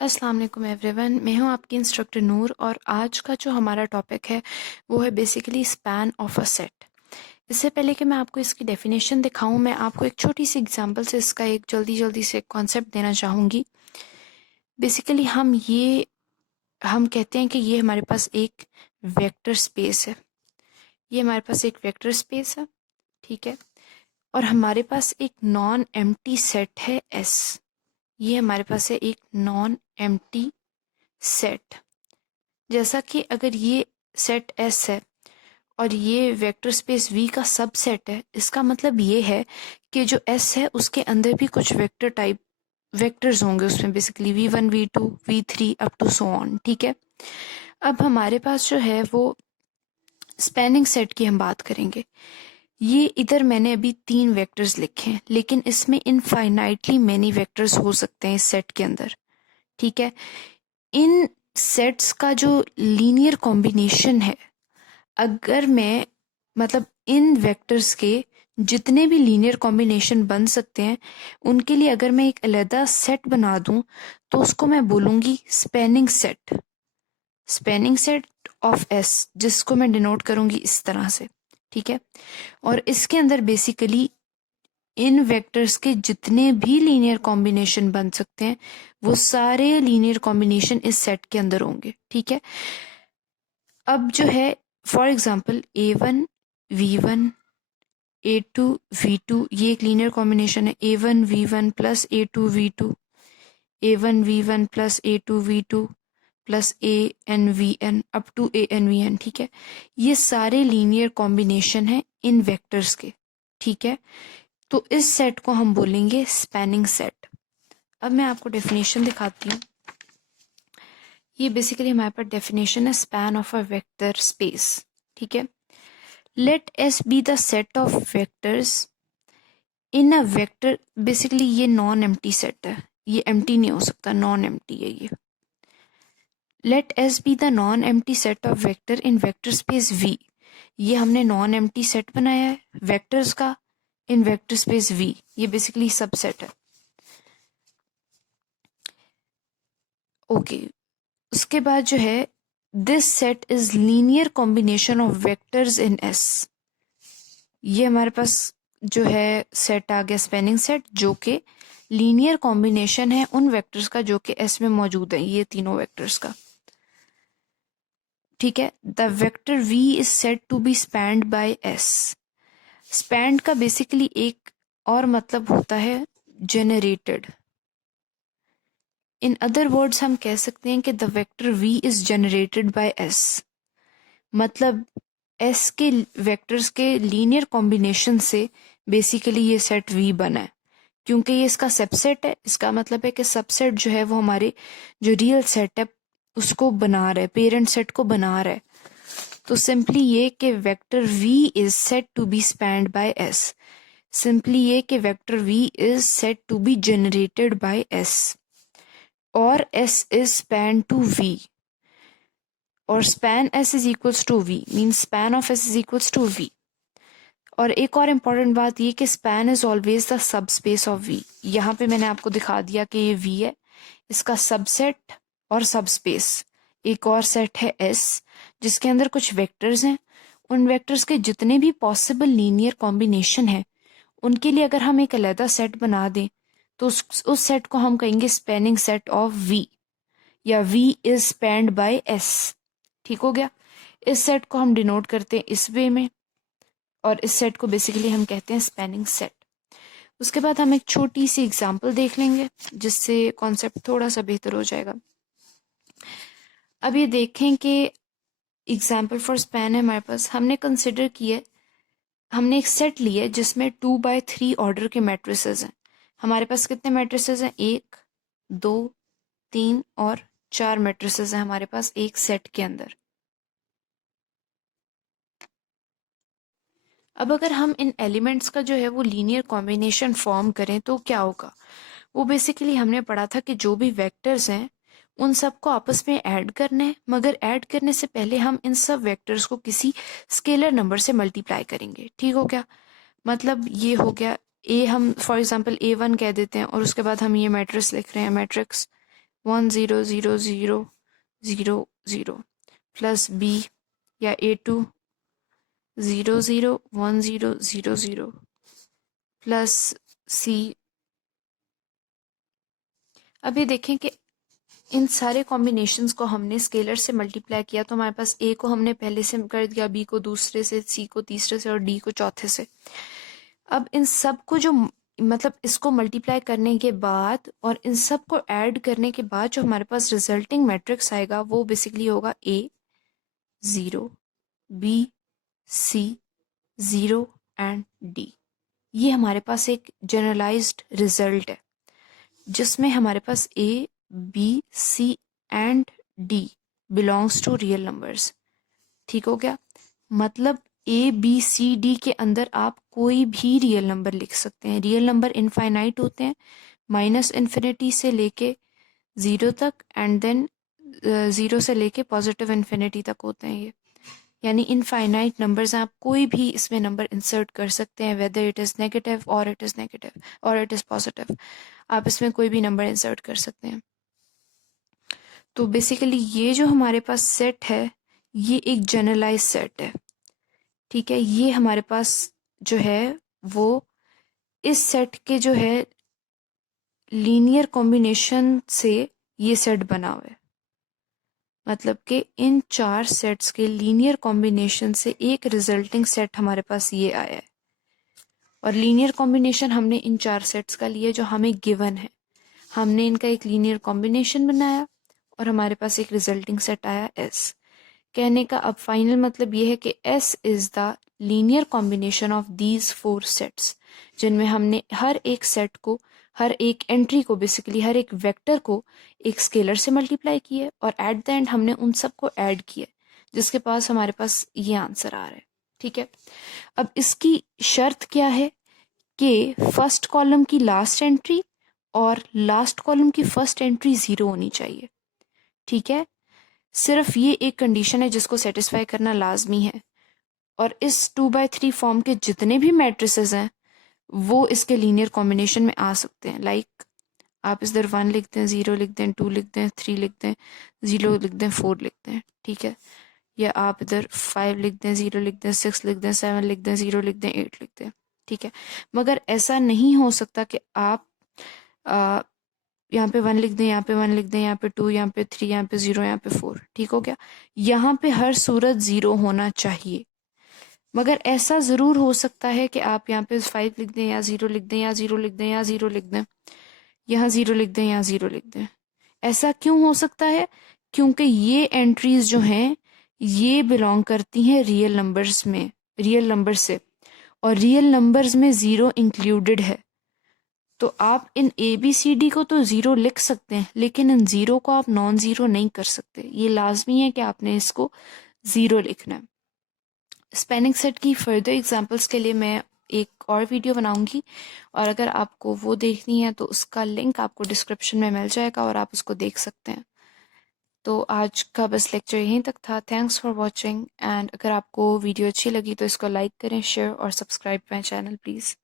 अस्सलाम वालेकुम एवरीवन, मैं हूं आपकी इंस्ट्रक्टर नूर और आज का जो हमारा टॉपिक है वो है basically span of a set. इससे पहले कि मैं आपको इसकी डेफिनेशन दिखाऊं, मैं आपको एक छोटी सी एग्जांपल से इसका एक जल्दी से कॉन्सेप्ट देना चाहूँगी। बेसिकली हम कहते हैं कि ये हमारे पास एक वेक्टर स्पेस है। ये हमारे पास एक वेक्टर स्पेस है, ठीक है। और हमारे पास एक नॉन एम्प्टी सेट है एस। ये हमारे पास है एक नॉन एम्प्टी सेट। जैसा कि अगर ये सेट एस है और ये वेक्टर स्पेस वी का सबसेट है, इसका मतलब ये है कि जो एस है उसके अंदर भी कुछ वेक्टर टाइप वेक्टर्स होंगे उसमें, basically v1 v2 v3 up to so on, ठीक है। अब हमारे पास जो है वो स्पैनिंग सेट की हम बात करेंगे। ये इधर मैंने अभी 3 वेक्टर्स लिखे हैं, लेकिन इसमें इनफाइनाइटली मैनी वेक्टर्स हो सकते हैं इस सेट के अंदर, ठीक है। इन सेट्स का जो लीनियर कॉम्बिनेशन है, अगर मैं मतलब इन वेक्टर्स के जितने भी लीनियर कॉम्बिनेशन बन सकते हैं उनके लिए अगर मैं एक अलग सेट बना दूं तो उसको मैं बोलूंगी spanning set. Spanning set of S, जिसको मैं डिनोट करूंगी इस तरह से, ठीक है। और इसके अंदर बेसिकली इन वेक्टर्स के जितने भी लीनियर कॉम्बिनेशन बन सकते हैं वो सारे लीनियर कॉम्बिनेशन इस सेट के अंदर होंगे, ठीक है। अब जो है for example a1 v1 a2 v2, ये एक लीनियर कॉम्बिनेशन है। a1 v1 plus a2 v2, a1 v1 plus a2 v2 plus a n v n up to a n v n, ठीक है। ये सारे लीनियर कॉम्बिनेशन है इन vectors के, ठीक है। तो इस सेट को हम बोलेंगे स्पैनिंग सेट। अब मैं आपको डेफिनेशन दिखाती हूँ। ये बेसिकली हमारे पास डेफिनेशन है span of a vector space, ठीक है। Let S be the set of vectors in a vector, basically ये नॉन एम्प्टी सेट है, ये एम्प्टी नहीं हो सकता, नॉन एम्प्टी है ये। Let S be the non empty set of vector in vector space V. ये हमने नॉन एम्प्टी सेट बनाया है वेक्टर्स का इन वेक्टर स्पेस वी, ये बेसिकली सबसेट है, ओके। उसके बाद जो है this set is linear combination of vectors in S. ये हमारे पास जो है सेट आ गया स्पैनिंग सेट, जो कि लीनियर कॉम्बिनेशन है उन वेक्टर्स का जो कि एस में मौजूद है, ये तीनों वेक्टर्स का, ठीक है। The vector V is set to be spanned by S. Spanned का बेसिकली एक और मतलब होता है जनरेटेड। इन अदर वर्ड्स हम कह सकते हैं कि the vector V is generated by S, मतलब एस के वेक्टर्स के लीनियर कॉम्बिनेशन से बेसिकली ये सेट वी बना है। क्योंकि ये इसका सबसेट है, इसका मतलब है कि सबसेट जो है वो हमारे जो रियल सेट है उसको बना रहा है, पेरेंट सेट को बना रहा है। तो सिंपली ये कि vector V is set to be spanned by S, simply ये कि vector V is set to be generated by S और S is span to V, और span S is equals to V mean span of S is equals to V. और एक और important बात ये कि span is always the subspace of V. यहाँ पे मैंने आपको दिखा दिया कि ये वी है, इसका सबसेट और सब स्पेस एक और सेट है एस, जिसके अंदर कुछ वेक्टर्स हैं। उन वेक्टर्स के जितने भी पॉसिबल लीनियर कॉम्बिनेशन है उनके लिए अगर हम एक अलग सेट बना दें तो उस सेट को हम कहेंगे स्पैनिंग सेट ऑफ वी, या V is spanned by S, ठीक हो गया। इस सेट को हम डिनोट करते हैं इस वे में, और इस सेट को बेसिकली हम कहते हैं स्पैनिंग सेट। उसके बाद हम एक छोटी सी एग्जांपल देख लेंगे जिससे कॉन्सेप्ट थोड़ा सा बेहतर हो जाएगा। अब ये देखें कि एग्जांपल फॉर स्पैन है हमारे पास, हमने कंसिडर किया, हमने एक सेट लिया जिसमें 2/3 ऑर्डर के मैट्रिसेस हैं। हमारे पास कितने मैट्रिसेस हैं? 1 2 3 और 4 मैट्रिसेस हैं हमारे पास एक सेट के अंदर। अब अगर हम इन एलिमेंट्स का जो है वो लीनियर कॉम्बिनेशन फॉर्म करें तो क्या होगा? वो बेसिकली हमने पढ़ा था कि जो भी वेक्टर्स हैं उन सबको आपस में ऐड करना है, मगर ऐड करने से पहले हम इन सब वेक्टर्स को किसी स्केलर नंबर से मल्टीप्लाई करेंगे, ठीक हो गया। मतलब ये हो गया ए, हम फॉर एग्जांपल a1 कह देते हैं और उसके बाद हम ये मैट्रिक्स लिख रहे हैं, मैट्रिक्स 1000000 प्लस बी या A2 001000 प्लस सी। अब ये देखें कि इन सारे कॉम्बिनेशंस को हमने स्केलर से मल्टीप्लाई किया तो हमारे पास ए को हमने पहले से कर दिया, बी को दूसरे से, सी को तीसरे से और डी को चौथे से। अब इन सब को जो मतलब इसको मल्टीप्लाई करने के बाद और इन सब को ऐड करने के बाद जो हमारे पास रिजल्टिंग मैट्रिक्स आएगा वो बेसिकली होगा A 0, B C 0 and D। ये हमारे पास एक जनरलाइज्ड रिजल्ट है जिसमें हमारे पास A B C and D belongs to real numbers. ठीक हो गया? मतलब A B C D के अंदर आप कोई भी रियल नंबर लिख सकते हैं। रियल नंबर इनफाइनाइट होते हैं, माइनस इन्फिनिटी से लेके 0 तक एंड देन 0 से लेके पॉजिटिव इन्फिनिटी तक होते हैं ये, यानी इनफाइनाइट नंबर्स। आप कोई भी इसमें नंबर इंसर्ट कर सकते हैं, वेदर इट इज़ नेगेटिव और इट इज़ पॉजिटिव। आप इसमें कोई भी नंबर इंसर्ट कर सकते हैं। तो बेसिकली ये जो हमारे पास सेट है ये एक जनरलाइज सेट है। ठीक है, ये हमारे पास जो है वो इस सेट के जो है लीनियर कॉम्बिनेशन से ये सेट बना हुआ है। मतलब कि इन चार सेट्स के लीनियर कॉम्बिनेशन से एक रिजल्टिंग सेट हमारे पास ये आया है। और लीनियर कॉम्बिनेशन हमने इन चार सेट्स का लिया जो हमें गिवन है। हमने इनका एक लीनियर कॉम्बिनेशन बनाया और हमारे पास एक रिजल्टिंग सेट आया S। कहने का अब फाइनल मतलब ये है कि S is the linear combination of these 4 sets, जिनमें हमने हर एक सेट को, हर एक एंट्री को, बेसिकली हर एक वेक्टर को एक स्केलर से मल्टीप्लाई किया और एट द एंड हमने उन सब को ऐड किया, जिसके पास हमारे पास ये आंसर आ रहा है। ठीक है, अब इसकी शर्त क्या है कि फर्स्ट कॉलम की लास्ट एंट्री और लास्ट कॉलम की फर्स्ट एंट्री 0 होनी चाहिए। ठीक है, सिर्फ ये एक कंडीशन है जिसको सेटिस्फाई करना लाजमी है। और इस 2/3 फॉर्म के जितने भी मैट्रिसेस हैं वो इसके लीनियर कॉम्बिनेशन में आ सकते हैं। लाइक आप इधर 1 लिख दें, 0 लिख दें, 2 लिख दें, 3 लिख दें, 0 लिख दें, 4 लिख दें। ठीक है, या आप इधर 5 लिख दें, 0 लिख दें, 6 लिख दें, 7 लिख दें, 0 लिख दें, 8 लिख दें। ठीक है, मगर ऐसा नहीं हो सकता कि आप यहाँ पे 1 लिख दें, यहाँ पे 1 लिख दें, यहाँ पे 2, यहाँ पे 3, यहाँ पे 0, यहाँ पे 4। ठीक हो गया? यहाँ पे हर सूरत 0 होना चाहिए। मगर ऐसा ज़रूर हो सकता है कि आप यहाँ पे 5 लिख दें या 0 लिख दें या 0 लिख दें या 0 लिख दें, यहाँ 0 लिख दें या 0 लिख दें। ऐसा क्यों हो सकता है? क्योंकि ये एंट्रीज जो हैं ये बिलोंग करती हैं रियल नंबर्स में, रियल नंबर से, और रियल नंबर्स में 0 इंक्लूडेड है। तो आप इन ABCD को तो 0 लिख सकते हैं, लेकिन इन 0 को आप नॉन ज़ीरो नहीं कर सकते। ये लाजमी है कि आपने इसको 0 लिखना है। स्पेलिंग सेट की फर्दर एग्जांपल्स के लिए मैं एक और वीडियो बनाऊंगी, और अगर आपको वो देखनी है तो उसका लिंक आपको डिस्क्रिप्शन में मिल जाएगा और आप उसको देख सकते हैं। तो आज का बस लेक्चर यहीं तक था। थैंक्स फॉर वॉचिंग, एंड अगर आपको वीडियो अच्छी लगी तो इसको लाइक करें, शेयर और सब्सक्राइब माई चैनल प्लीज़।